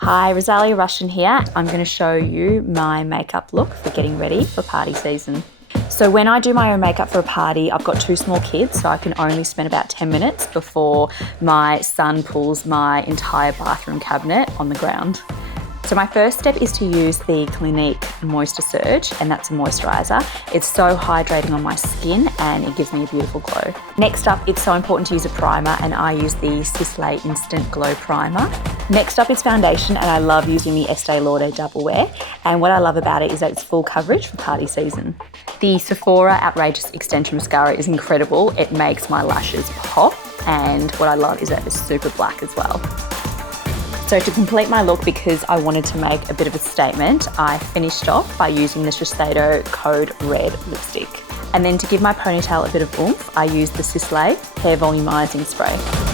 Hi, Rozalia Russian here. I'm going to show you my makeup look for getting ready for party season. So when I do my own makeup for a party, I've got two small kids, so I can only spend about 10 minutes before my son pulls my entire bathroom cabinet on the ground. So my first step is to use the Clinique Moisture Surge, and that's a moisturiser. It's so hydrating on my skin and it gives me a beautiful glow. Next up, it's so important to use a primer, and I use the Sisley Instant Glow Primer. Next up is foundation, and I love using the Estee Lauder Double Wear, and what I love about it is that it's full coverage for party season. The Sephora Outrageous Extension Mascara is incredible. It makes my lashes pop, and what I love is that it's super black as well. So to complete my look, because I wanted to make a bit of a statement, I finished off by using the Shiseido Code Red lipstick. And then to give my ponytail a bit of oomph, I used the Sisley Hair Volumizing Spray.